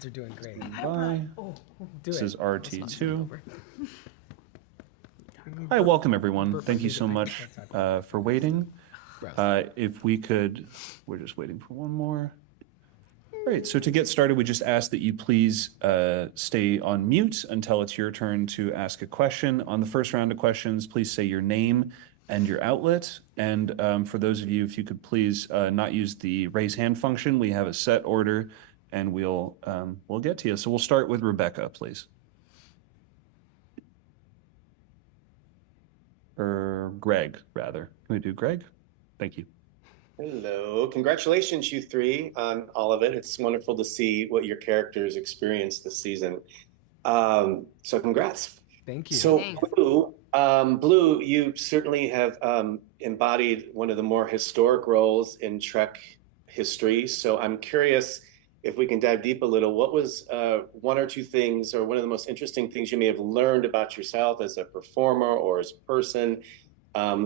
kids are doing great. Bye. Do This it. is RT2. Hi, welcome everyone. Thank you so much for waiting. If we could, we're just waiting for one more. Great, so to get started, we just ask that you please stay on mute until it's your turn to ask a question. On the first round of questions, please say your name and your outlet. And for those of you, if you could please not use the raise hand function, we have a set order and we'll get to you. So we'll start with Rebecca, please. Or Greg, rather. Can we do Greg? Thank you. Hello. Congratulations, you three, on all of it. It's wonderful to see what your characters experienced this season. So congrats. Thank you. So Thanks. Blue, you certainly have embodied one of the more historic roles in Trek history. So I'm curious if we can dive deep a little. What was one or two things, or one of the most interesting things you may have learned about yourself as a performer or as a person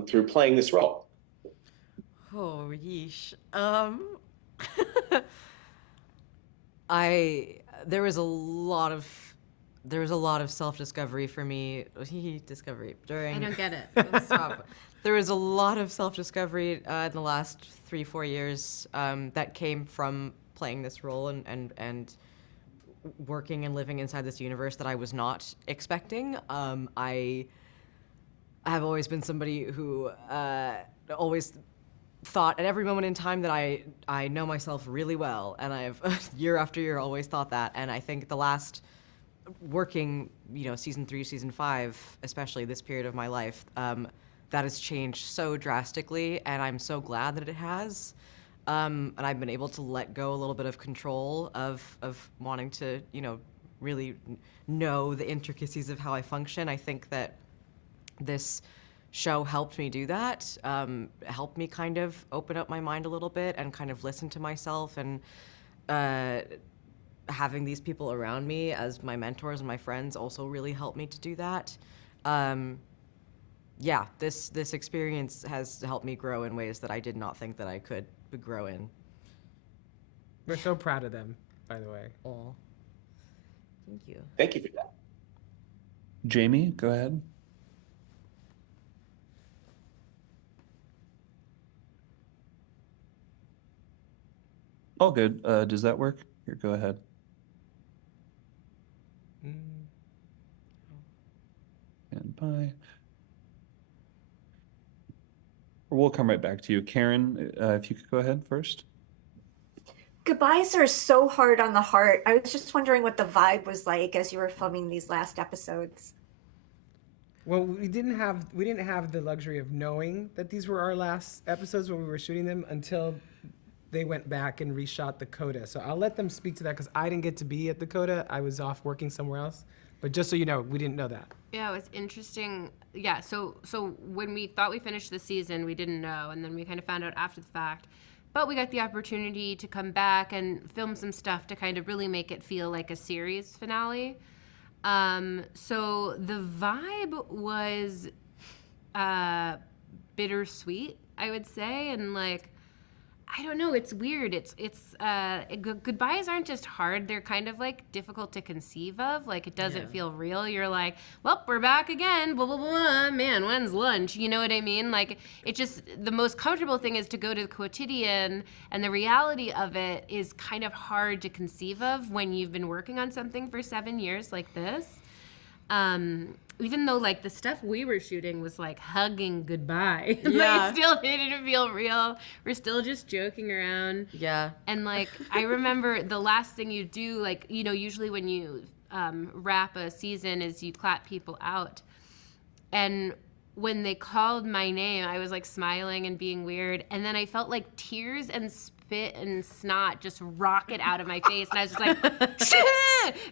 through playing this role? Oh, yeesh. There was a lot of self-discovery for me. Discovery during. I don't get it. Stop. There was a lot of self-discovery in the last 3-4 years that came from playing this role and working and living inside this universe that I was not expecting. I have always been somebody who always thought at every moment in time that I know myself really well, and I've year after year always thought that. And I think the last working, season 3, season 5, especially this period of my life, that has changed so drastically, and I'm so glad that it has. And I've been able to let go a little bit of control of wanting to, really know the intricacies of how I function. I think that this show helped me do that, helped me kind of open up my mind a little bit and kind of listen to myself, and having these people around me as my mentors and my friends also really helped me to do that. This experience has helped me grow in ways that I did not think that I could grow in. We're so proud of them, by the way. Oh, thank you. Thank you for that. Jamie, go ahead. All good. Does that work? Here, go ahead. And bye. We'll come right back to you. Karen, if you could go ahead first. Goodbyes are so hard on the heart. I was just wondering what the vibe was like as you were filming these last episodes. Well, we didn't have the luxury of knowing that these were our last episodes when we were shooting them until they went back and reshot the coda. So I'll let them speak to that because I didn't get to be at the coda. I was off working somewhere else. But just so you know, we didn't know that. Yeah, it was interesting. Yeah, so when we thought we finished the season, we didn't know, and then we kind of found out after the fact. But we got the opportunity to come back and film some stuff to kind of really make it feel like a series finale. So the vibe was bittersweet, I would say, and like, I don't know, it's weird. Goodbyes aren't just hard, they're kind of like difficult to conceive of. Like, it doesn't feel real. You're like, well, we're back again, blah, blah, blah, man, when's lunch? You know what I mean? Like, it just, the most comfortable thing is to go to the quotidian, and the reality of it is kind of hard to conceive of when you've been working on something for 7 years like this. Even though like the stuff we were shooting was like hugging goodbye, Yeah. it still didn't feel real. We're still just joking around. Yeah. And like, I remember the last thing you do, like, usually when you wrap a season is you clap people out. And when they called my name, I was like smiling and being weird. And then I felt like tears and spit and snot just rocket out of my face. And I was just like, shit!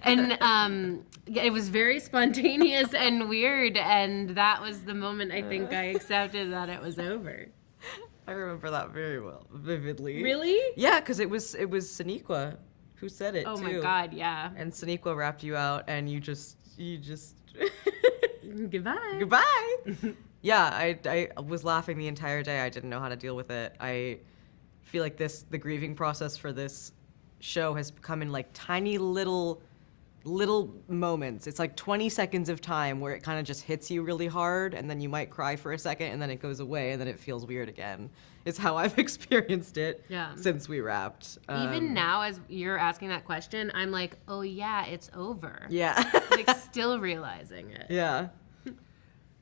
And it was very spontaneous and weird. And that was the moment I think I accepted that it was over. I remember that very well, vividly. Really? Yeah, because it was Sonequa who said it, Oh too. my God, yeah. And Sonequa wrapped you out, and you just Goodbye. Goodbye. Yeah, I was laughing the entire day. I didn't know how to deal with it. I feel like the grieving process for this show has come in like tiny little moments. It's like 20 seconds of time where it kind of just hits you really hard, and then you might cry for a second, and then it goes away, and then it feels weird again. It's how I've experienced it since we wrapped. Even now, as you're asking that question, I'm like, oh yeah, it's over. Yeah. Like still realizing it. Yeah.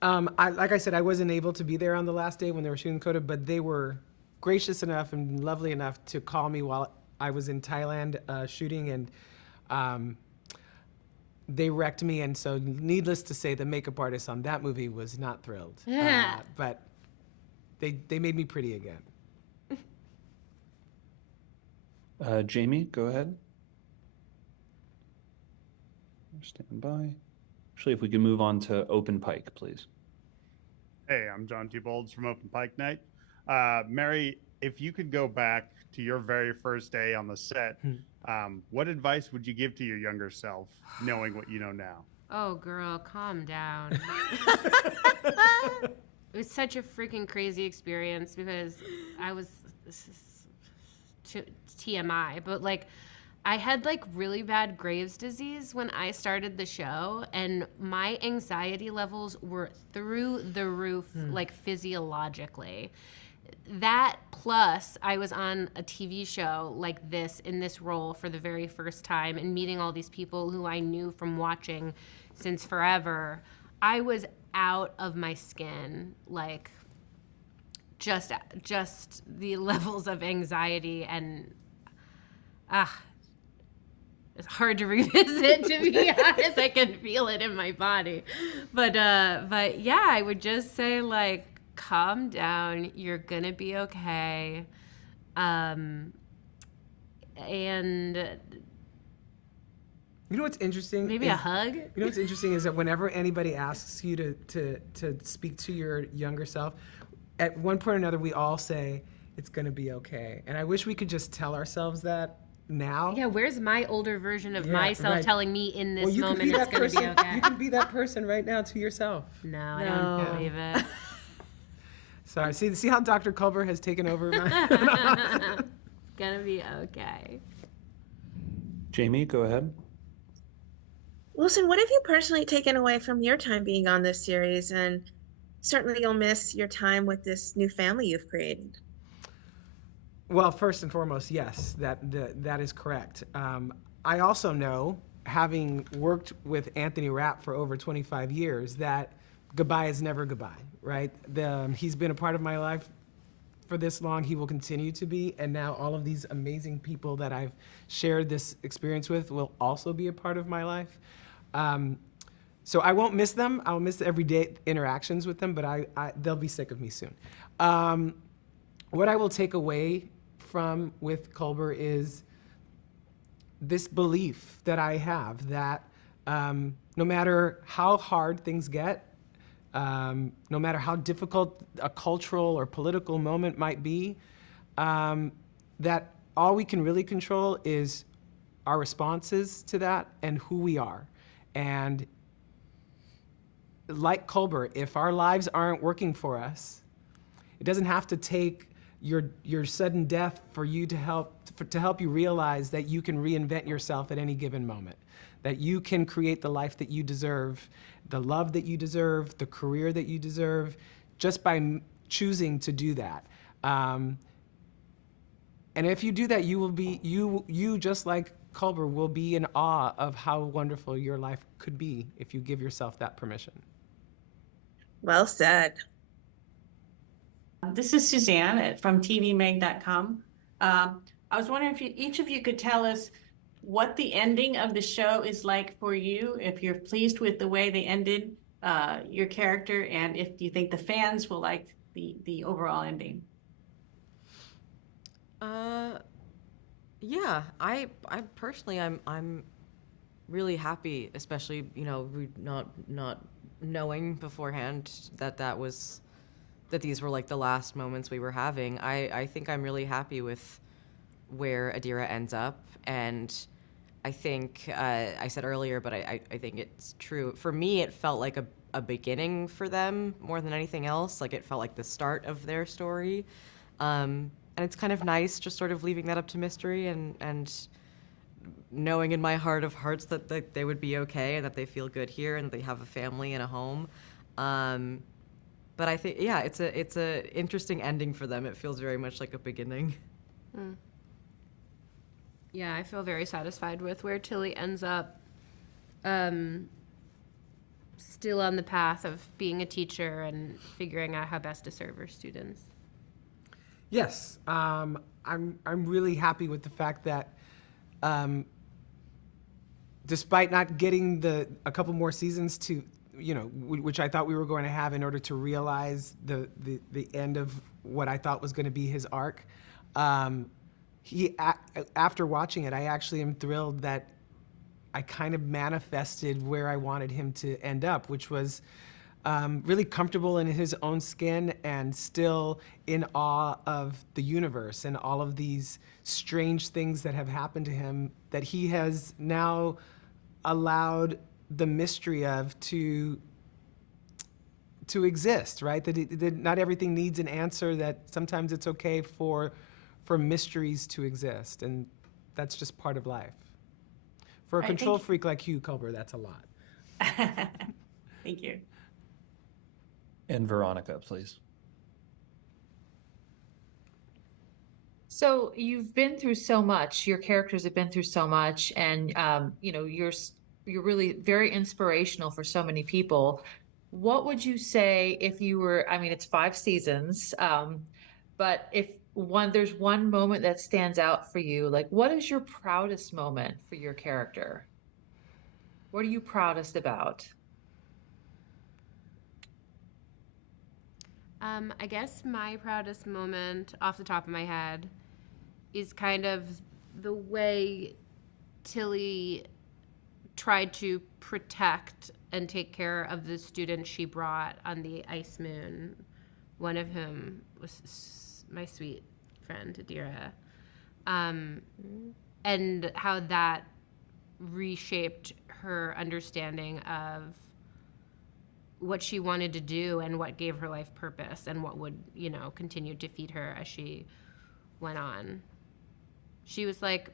Like I said, I wasn't able to be there on the last day when they were shooting Coda, but they were gracious enough and lovely enough to call me while I was in Thailand shooting, and they wrecked me. And so, needless to say, the makeup artist on that movie was not thrilled. But they made me pretty again. Jamie, go ahead. Stand by. Actually, if we can move on to Open Pike, please. Hey, I'm John T. Bolds from Open Pike Night. Mary, if you could go back to your very first day on the set, what advice would you give to your younger self, knowing what you know now? Oh, girl, calm down. It was such a freaking crazy experience because I was TMI, but like I had like really bad Graves' disease when I started the show, and my anxiety levels were through the roof, like physiologically. That plus I was on a TV show like this in this role for the very first time and meeting all these people who I knew from watching since forever. I was out of my skin, like just the levels of anxiety, and it's hard to revisit, to be honest. I can feel it in my body. But yeah, I would just say, like, calm down. You're going to be okay. And You know what's interesting? maybe a hug. You know what's interesting is that whenever anybody asks you to speak to your younger self, at one point or another, we all say, it's going to be okay. And I wish we could just tell ourselves that now. Yeah, where's my older version of myself right. telling me in this you can moment be it's that going to be person. okay? You can be that person right now to yourself. No, I don't believe it. Sorry. See how Dr. Culver has taken over my... It's going to be okay. Jamie, go ahead. Wilson, what have you personally taken away from your time being on this series? And certainly you'll miss your time with this new family you've created. Well, first and foremost, yes, that is correct. I also know, having worked with Anthony Rapp for over 25 years, that goodbye is never goodbye, right? He's been a part of my life for this long. He will continue to be, and now all of these amazing people that I've shared this experience with will also be a part of my life. So I won't miss them. I'll miss the everyday interactions with them, but they'll be sick of me soon. What I will take away from with Culber is this belief that I have that no matter how hard things get, no matter how difficult a cultural or political moment might be, that all we can really control is our responses to that and who we are. And like Culber, if our lives aren't working for us, it doesn't have to take your sudden death for you to help you realize that you can reinvent yourself at any given moment, that you can create the life that you deserve, the love that you deserve, the career that you deserve, just by choosing to do that. And if you do that, you will be you just like Culber will be in awe of how wonderful your life could be if you give yourself that permission. Well said. This is Suzanne from tvmag.com. I was wondering if each of you could tell us what the ending of the show is like for you, if you're pleased with the way they ended your character, and if you think the fans will like the overall ending. Yeah, I personally, I'm really happy, especially, not knowing beforehand that these were like the last moments we were having. I think I'm really happy with where Adira ends up, and I think I said earlier, but I think it's true. For me, it felt like a beginning for them more than anything else. Like, it felt like the start of their story. And it's kind of nice just sort of leaving that up to mystery and knowing in my heart of hearts that they would be okay and that they feel good here and that they have a family and a home. But I think, yeah, it's a interesting ending for them. It feels very much like a beginning. Mm. Yeah, I feel very satisfied with where Tilly ends up. Still on the path of being a teacher and figuring out how best to serve her students. Yes, I'm really happy with the fact that, despite not getting a couple more seasons to, which I thought we were going to have in order to realize the end of what I thought was going to be his arc, after watching it, I actually am thrilled that I kind of manifested where I wanted him to end up, which was really comfortable in his own skin and still in awe of the universe and all of these strange things that have happened to him that he has now allowed the mystery of to exist, right? That not everything needs an answer, that sometimes it's okay for mysteries to exist, and that's just part of life. For a control freak like Hugh Culber, that's a lot. Thank you. And Veronica, please. So you've been through so much. Your characters have been through so much, and you're really very inspirational for so many people. What would you say if you were? I mean, it's 5 seasons, but if there's one moment that stands out for you, like what is your proudest moment for your character? What are you proudest about? I guess my proudest moment off the top of my head is kind of the way Tilly tried to protect and take care of the students she brought on the Ice Moon, one of whom was my sweet friend, Adira. And how that reshaped her understanding of what she wanted to do and what gave her life purpose and what would, continue to feed her as she went on. She was like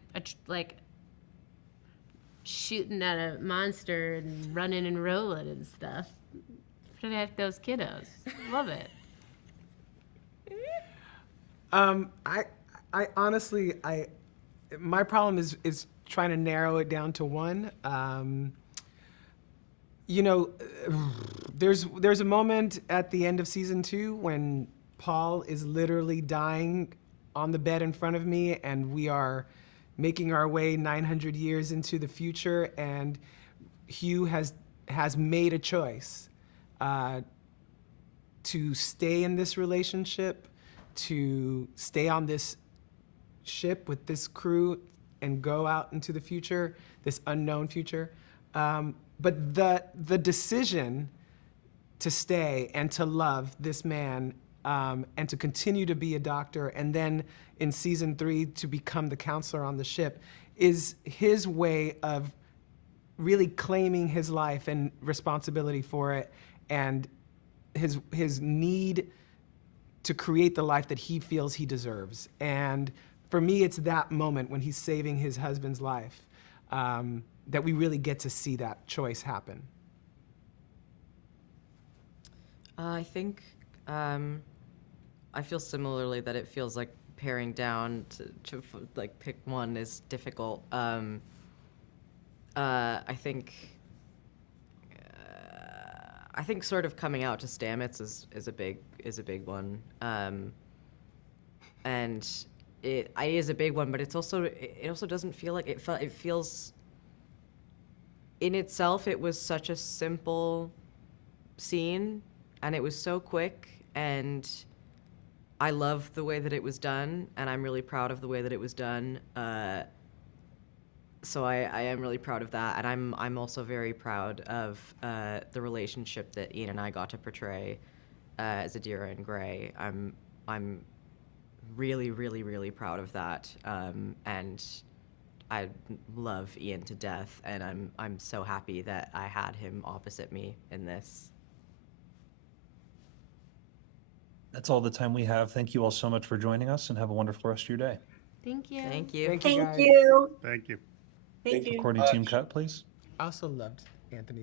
shooting at a monster and running and rolling and stuff. Protect those kiddos. Love it. I honestly, my problem is trying to narrow it down to one. There's a moment at the end of season 2 when Paul is literally dying on the bed in front of me, and we are making our way 900 years into the future, and Hugh has made a choice to stay in this relationship, to stay on this ship with this crew and go out into the future, this unknown future. But the decision to stay and to love this man and to continue to be a doctor, and then in season 3 to become the counselor on the ship, is his way of really claiming his life and responsibility for it, and his need to create the life that he feels he deserves. And for me, it's that moment when he's saving his husband's life that we really get to see that choice happen. I think I feel similarly that it feels like paring down to like pick one is difficult. I think sort of coming out to Stamets is a big one, and it is a big one, but it also doesn't feel like it feels. In itself, it was such a simple scene, and it was so quick, and I love the way that it was done, and I'm really proud of the way that it was done. So I am really proud of that, and I'm also very proud of the relationship that Ian and I got to portray as Adira and Gray. I'm really, really, really proud of that, and I love Ian to death, and I'm so happy that I had him opposite me in this. That's all the time we have. Thank you all so much for joining us, and have a wonderful rest of your day. Thank you. Thank you. Thank you, guys. Thank you. Thank you. Thank you. Recording team cut, please. I also loved Anthony